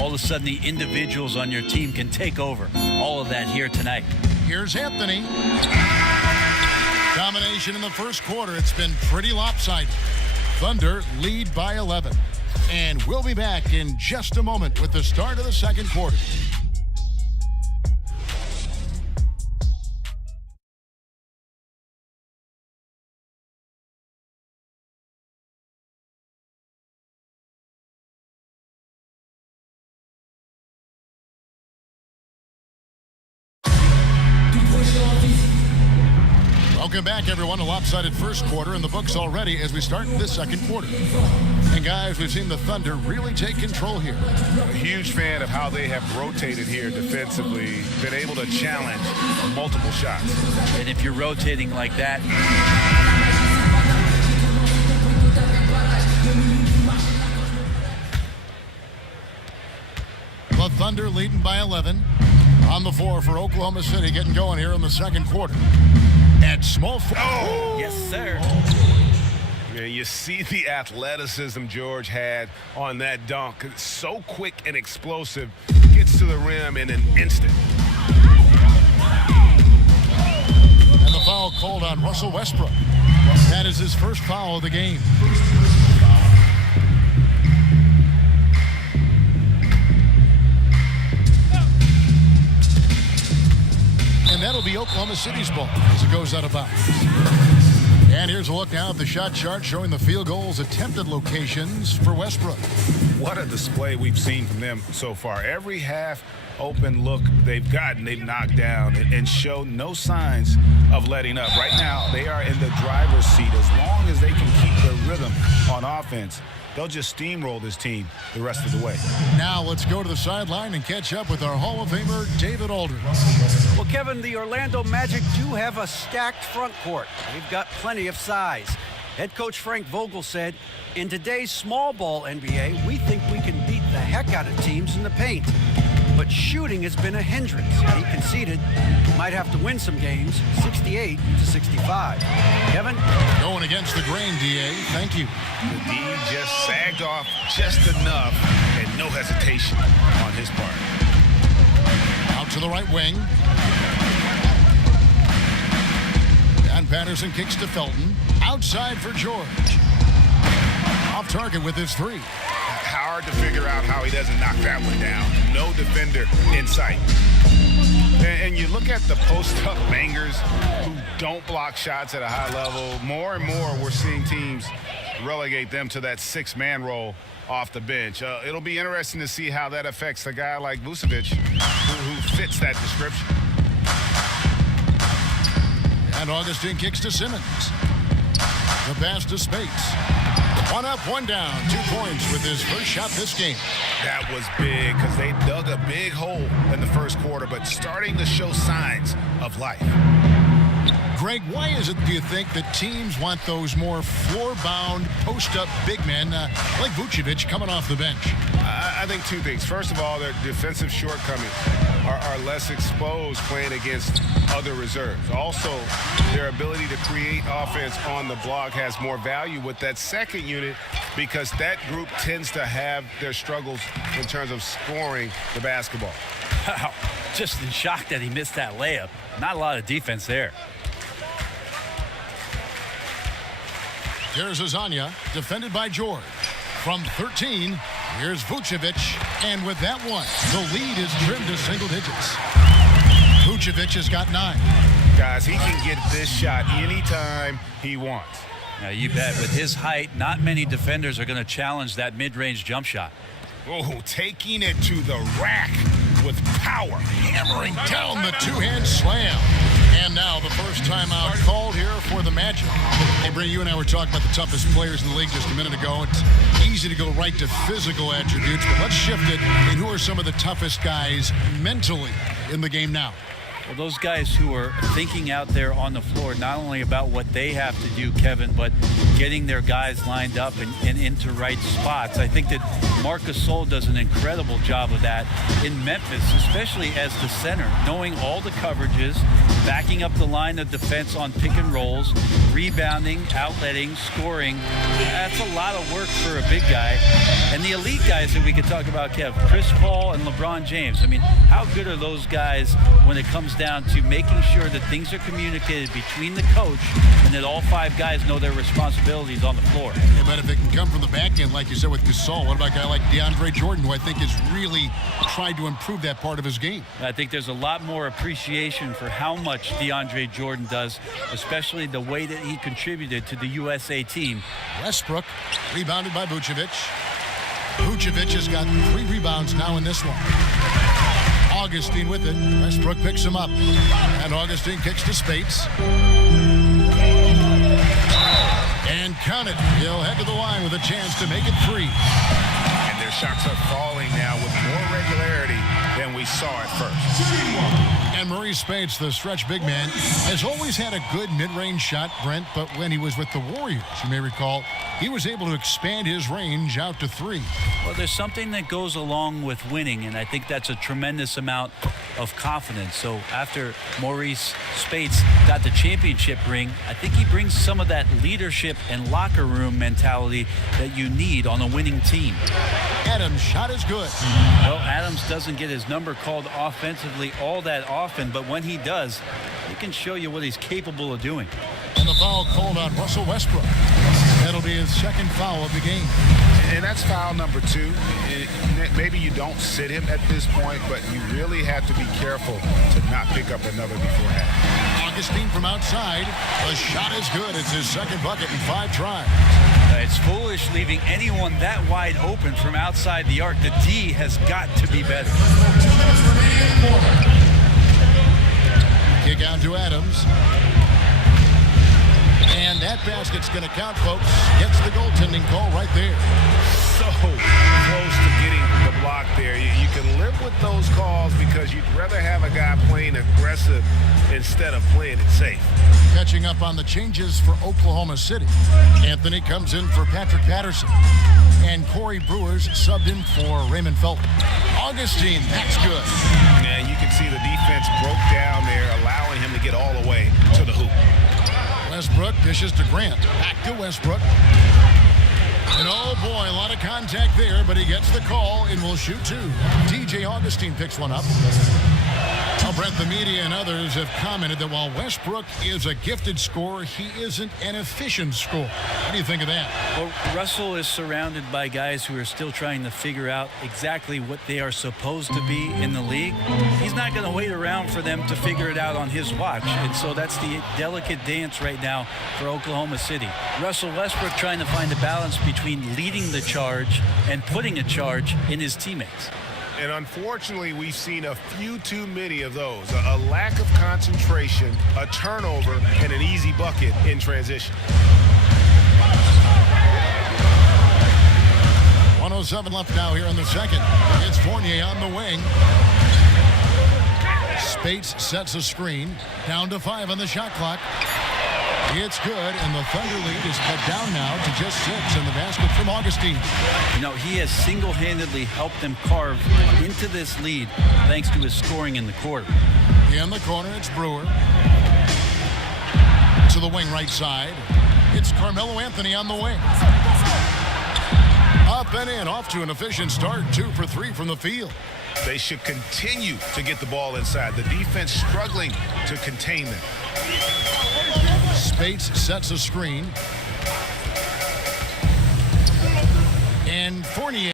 all of a sudden the individuals on your team can take over. All of that here tonight. Here's Anthony. Domination in the first quarter. It's been pretty lopsided. Thunder lead by 11. And we'll be back in just a moment with the start of the second quarter. Welcome back, everyone. A lopsided first quarter in the books already as we start this second quarter. And, guys, we've seen the Thunder really take control here. A huge fan of how they have rotated here defensively, been able to challenge multiple shots. And if you're rotating like that, the Thunder leading by 11. On the floor for Oklahoma City, getting going here in the second quarter. At small. Oh! Yes, sir. Yeah, you see the athleticism George had on that dunk. It's so quick and explosive. Gets to the rim in an instant. And the foul called on Russell Westbrook. That is his first foul of the game. And that'll be Oklahoma City's ball as it goes out of bounds. And here's a look now at the shot chart showing the field goals attempted locations for Westbrook. What a display we've seen from them so far. Every half open look they've gotten, they've knocked down and show no signs of letting up. Right now, they are in the driver's seat. As long as they can keep their rhythm on offense, they'll just steamroll this team the rest of the way. Now let's go to the sideline and catch up with our Hall of Famer, David Aldridge. Well, Kevin, the Orlando Magic do have a stacked front court. They've got plenty of size. Head coach Frank Vogel said, in today's small ball NBA, we think we can beat the heck out of teams in the paint. But shooting has been a hindrance. He conceded might have to win some games, 68-65. Kevin? Going against the grain, D.A. Thank you. The D just sagged off just enough and no hesitation on his part. Out to the right wing. John Patterson kicks to Felton. Outside for George. Off target with his three. Hard to figure out how he doesn't knock that one down. No defender in sight. And you look at the post-up bangers who don't block shots at a high level. More and more we're seeing teams relegate them to that six-man role off the bench. It'll be interesting to see how that affects a guy like Vucevic who fits that description. And Augustine kicks to Simmons. The pass to Spates. One up, one down. 2 points with his first shot this game. That was big because they dug a big hole in the first quarter, but starting to show signs of life. Greg, why is it, do you think, that teams want those more floor-bound, post-up big men like Vucevic coming off the bench? I think 2 things. First of all, their defensive shortcomings are less exposed playing against other reserves. Also, their ability to create offense on the block has more value with that second unit because that group tends to have their struggles in terms of scoring the basketball. Wow, just in shock that he missed that layup. Not a lot of defense there. Here's Azania, defended by George. From 13, here's Vucevic. And with that one, the lead is trimmed to single digits. Vucevic has got 9. Guys, he can get this shot anytime he wants. Now, you bet. With his height, not many defenders are going to challenge that mid-range jump shot. Oh, taking it to the rack with power. Hammering down the two-hand slam. And now the first timeout called here for the Magic. Hey, Bray, you and I were talking about the toughest players in the league just a minute ago. It's easy to go right to physical attributes, but let's shift it. And who are some of the toughest guys mentally in the game now? Well, those guys who are thinking out there on the floor, not only about what they have to do, Kevin, but getting their guys lined up and into right spots. I think that Marc Gasol does an incredible job of that in Memphis, especially as the center, knowing all the coverages, backing up the line of defense on pick and rolls, rebounding, outletting, scoring. That's a lot of work for a big guy. And the elite guys that we could talk about, Kev, Chris Paul and LeBron James. I mean, how good are those guys when it comes down to making sure that things are communicated between the coach and that all five guys know their responsibilities on the floor? Yeah, but if it can come from the back end, like you said with Gasol, what about a guy like DeAndre Jordan, who I think has really tried to improve that part of his game? I think there's a lot more appreciation for how much DeAndre Jordan does, especially the way that he contributed to the USA team. Westbrook, rebounded by Vucevic. Vucevic has got 3 rebounds now in this one. Augustine with it. Westbrook picks him up. And Augustine kicks to Spates. And count it. He'll head to the line with a chance to make it 3. And their shots are falling now with more regularity than we saw at first. And Maurice Spates, the stretch big man, has always had a good mid-range shot, Brent, but when he was with the Warriors, you may recall, he was able to expand his range out to 3. Well, there's something that goes along with winning, and I think that's a tremendous amount of confidence. So after Maurice Spates got the championship ring, I think he brings some of that leadership and locker room mentality that you need on a winning team. Adams' shot is good. Well, Adams doesn't get his number called offensively all that often, but when he does, he can show you what he's capable of doing. And the foul called on Russell Westbrook. That'll be his second foul of the game. And that's foul number 2. Maybe you don't sit him at this point, but you really have to be careful to not pick up another beforehand. Augustine from outside. The shot is good. It's his second bucket in 5 tries. It's foolish leaving anyone that wide open from outside the arc. The D has got to be better. Kick out to Adams. And that basket's going to count, folks. Gets the goaltending call right there. So close to getting the block there. You can live with those calls because you'd rather have a guy playing aggressive instead of playing it safe. Catching up on the changes for Oklahoma City. Anthony comes in for Patrick Patterson. And Corey Brewer's subbed in for Raymond Felton. Augustine, that's good. Yeah, you can see the defense broke down there, allowing him to get all the way to the hoop. Westbrook dishes to Grant. Back to Westbrook. And oh boy, a lot of contact there, but he gets the call and will shoot 2. TJ Augustine picks one up. Well, Brent, the media and others have commented that while Westbrook is a gifted scorer, he isn't an efficient scorer. What do you think of that? Well, Russell is surrounded by guys who are still trying to figure out exactly what they are supposed to be in the league. He's not going to wait around for them to figure it out on his watch. And so that's the delicate dance right now for Oklahoma City. Russell Westbrook trying to find a balance between leading the charge and putting a charge in his teammates. And unfortunately, we've seen a few too many of those. A lack of concentration, a turnover, and an easy bucket in transition. 1:07 left now here in the second. It's Fournier on the wing. Spates sets a screen. Down to 5 on the shot clock. It's good, and the Thunder lead is cut down now to just 6 in the basket from Augustine. You know, he has single-handedly helped them carve into this lead thanks to his scoring in the quarter. In the corner, it's Brewer. To the wing right side. It's Carmelo Anthony on the wing. Up and in, off to an efficient start. 2 for 3 from the field. They should continue to get the ball inside. The defense struggling to contain them. Spates sets a screen. And Fournier